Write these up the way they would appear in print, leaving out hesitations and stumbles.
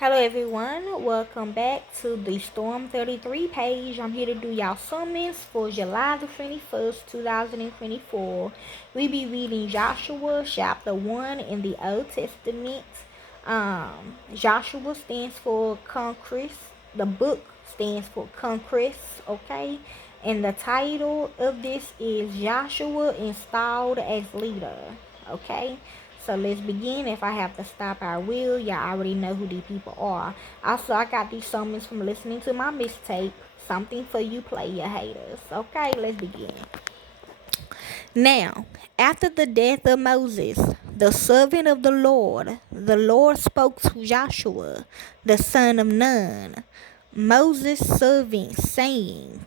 Hello everyone, welcome back to the Storm 33 page. I'm here to do y'all summons for July the 21st, 2024. We be reading Joshua chapter 1 in the Old Testament. Joshua stands for Conquest. The book stands for Conquest, okay? And the title of this is Joshua installed as leader, okay? So let's begin. If I have to stop, I will. Y'all already know who these people are. Also, I got these summons from listening to my mixtape. Something for you player haters. Okay, let's begin. Now, after the death of Moses, the servant of the Lord spoke to Joshua, the son of Nun, Moses' servant, saying,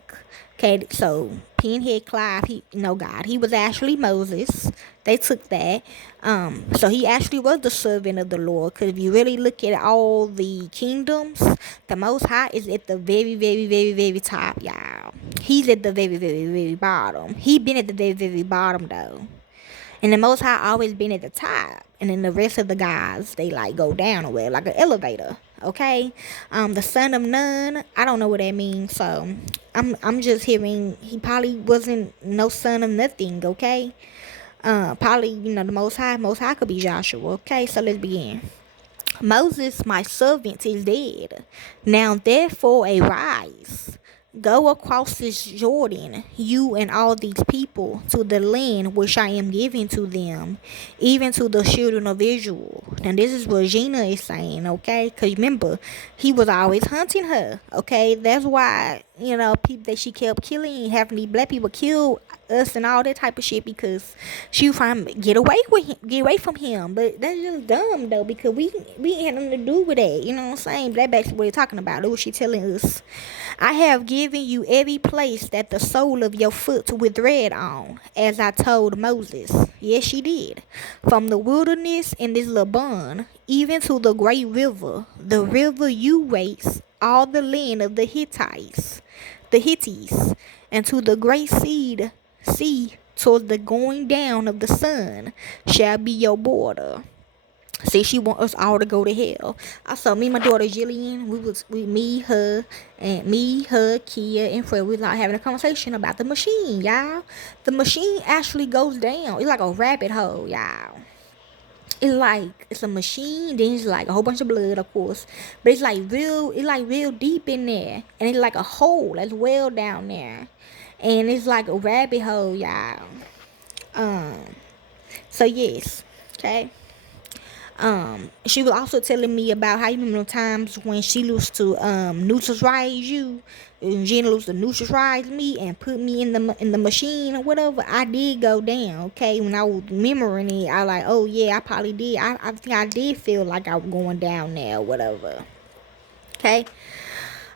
okay, so Pinhead Clive, God, he was actually Moses. They took that. So he actually was the servant of the Lord. Because if you really look at all the kingdoms, the Most High is at the very, very, very, very top, y'all. He's at the very, very, very bottom. He been at the very, very bottom though. And the Most High always been at the top. And then the rest of the guys, they like go down or like an elevator. Okay? The son of none, I don't know what that means. So I'm just hearing he probably wasn't no son of nothing, okay? Probably, the Most High could be Joshua. Okay, so let's begin. Moses, my servant, is dead. Now therefore arise. Go across this Jordan, you and all these people, to the land which I am giving to them, even to the children of Israel. Now this is what Gina is saying, okay? Because remember, he was always hunting her, okay? That's why, people that she kept killing, having these black people kill us and all that type of shit, because she was trying to get away from him. But that's just dumb though, because we ain't had nothing to do with that. You know what I'm saying? But that basically what you're talking about. That's what she telling us. I have given you every place that the sole of your foot will tread on, as I told Moses. Yes, she did. From the wilderness in this Laban, even to the great river, the river Euphrates, all the land of the Hittites, and to the great sea towards the going down of the sun shall be your border. See, she want us all to go to hell. I saw me and my daughter Jillian. Me, her, Kia, and Fred. We was like having a conversation about the machine, y'all. The machine actually goes down. It's like a rabbit hole, y'all. It's a machine, then it's like a whole bunch of blood, of course. But it's like real deep in there. And it's like a hole that's well down there. And it's like a rabbit hole, y'all. Um, so yes, okay. She was also telling me about how you remember times when she used to neutralize you, and Gina used to neutralize me and put me in the machine or whatever. I did go down, okay. When I was remembering it, I like, oh yeah, I probably did. I think I did feel like I was going down there or whatever. Okay.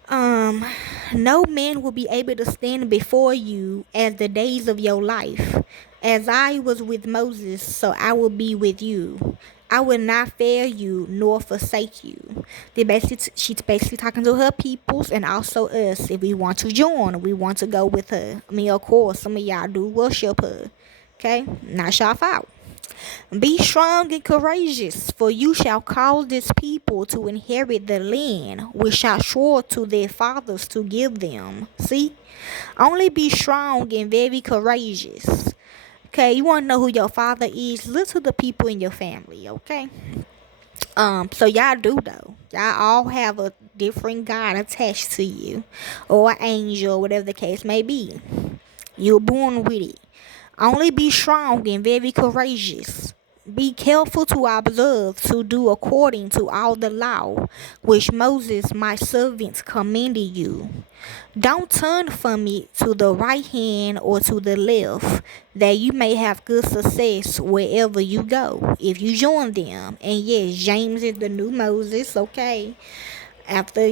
Um, no man will be able to stand before you as the days of your life. As I was with Moses, so I will be with you. I will not fail you nor forsake you. She's basically talking to her peoples and also us. If we want to join, we want to go with her. I mean, of course, some of y'all do worship her. Okay, not y'all fault. Be strong and courageous, for you shall cause this people to inherit the land which I swore to their fathers to give them. See? Only be strong and very courageous. Okay, you want to know who your father is? Look to the people in your family, okay? So y'all do though. Y'all all have a different God attached to you, or an angel, whatever the case may be. You're born with it. Only be strong and very courageous. Be careful to observe to do according to all the law which Moses my servant commanded you. Don't turn from it to the right hand or to the left, that you may have good success wherever you go, if you join them. And yes, James is the new Moses, okay? After,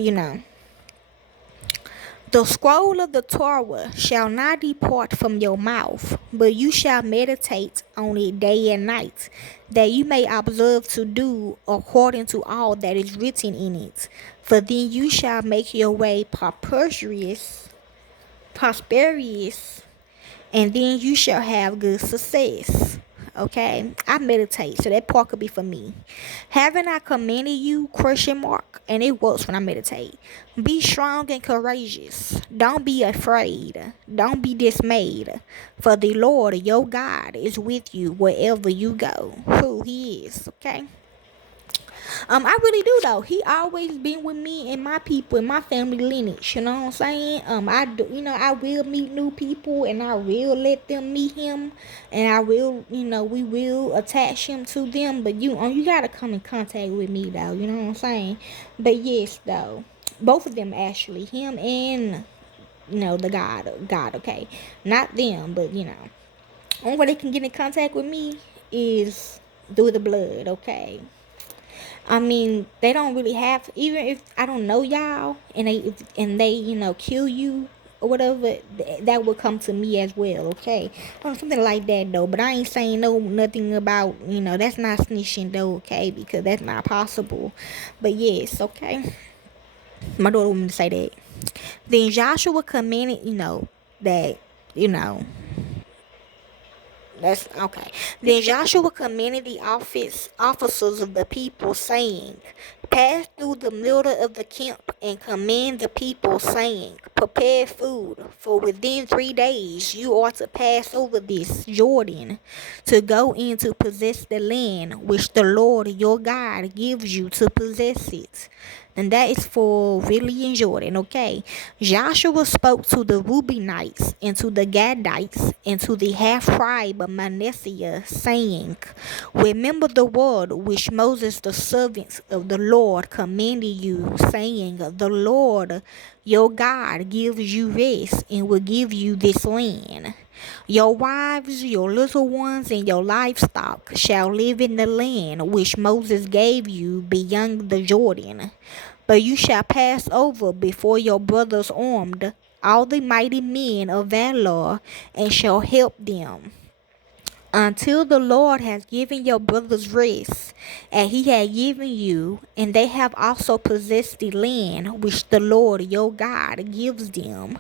the scroll of the Torah shall not depart from your mouth, but you shall meditate on it day and night, that you may observe to do according to all that is written in it. For then you shall make your way prosperous, and then you shall have good success. Okay, I meditate, so that part could be for me. Haven't I commanded you, question mark? And it works when I meditate. Be strong and courageous. Don't be afraid. Don't be dismayed. For the Lord your God is with you wherever you go. Who he is, okay? I really do though. He always been with me and my people and my family lineage. You know what I'm saying? I do. I will meet new people and I will let them meet him, and I will. We will attach him to them. But you gotta come in contact with me though. You know what I'm saying? But yes, though, both of them actually, him and the God. Okay, not them, but only way they can get in contact with me is through the blood. Okay. I mean, they don't really have, even if I don't know y'all and they kill you or whatever, that will come to me as well, okay? Something like that though. But I ain't saying nothing about, that's not snitching though, okay? Because that's not possible. But yes, okay. My daughter wanted me to say that. Then Joshua commanded, that, you know, That's okay. Then Joshua commanded the officers of the people, saying, pass through the middle of the camp and command the people, saying, prepare food, for within 3 days you are to pass over this Jordan to go in to possess the land which the Lord your God gives you to possess it. And that is for really in Jordan, okay? Joshua spoke to the Reubenites and to the Gadites and to the half tribe of Manasseh, saying, remember the word which Moses the servant of the Lord commanded you, saying, the Lord your God gives you rest and will give you this land. Your wives, your little ones, and your livestock shall live in the land which Moses gave you beyond the Jordan. But you shall pass over before your brothers armed, all the mighty men of valor, and shall help them until the Lord has given your brothers rest, and he had given you, and they have also possessed the land which the Lord your God gives them.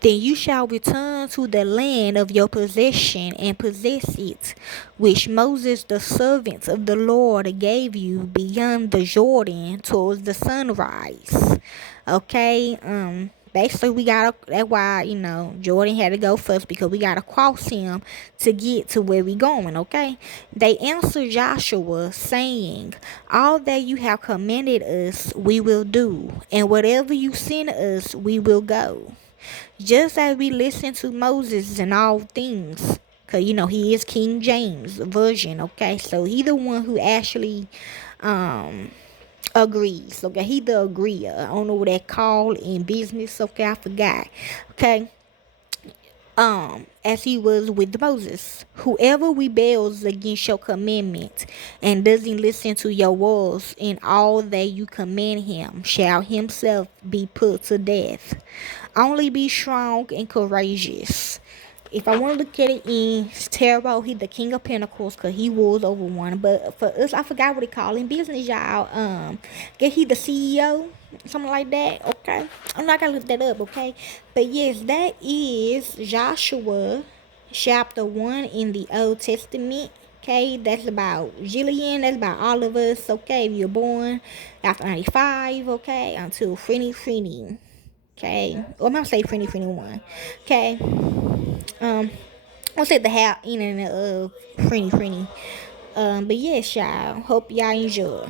Then you shall return to the land of your possession and possess it, which Moses the servant of the Lord gave you beyond the Jordan towards the sunrise. Okay, basically that's why Jordan had to go first, because we gotta cross him to get to where we going. Okay, they answered Joshua, saying, all that you have commanded us we will do, and whatever you send us we will go, just as we listen to Moses in all things. Cause he is King James version. Okay, so he the one who actually agrees. Okay, he the agreeer. I don't know what that called in business. Okay, I forgot. Okay, as he was with Moses. Whoever rebels against your commandment and doesn't listen to your words in all that you command him shall himself be put to death. Only be strong and courageous. If I want to look at it in tarot, he the King of Pentacles, cause he rules over one. But for us, I forgot what he called in business, y'all. Get he the CEO, something like that. Okay, I'm not gonna look that up. Okay, but yes, that is Joshua, chapter 1 in the Old Testament. Okay, that's about Jillian. That's about all of us. Okay, if you're born after 95. Okay, until Frenny. Okay, or I'm gonna say Frenny 1. Okay. I'll say the half in and of Frenny. But yes, y'all. Hope y'all enjoy.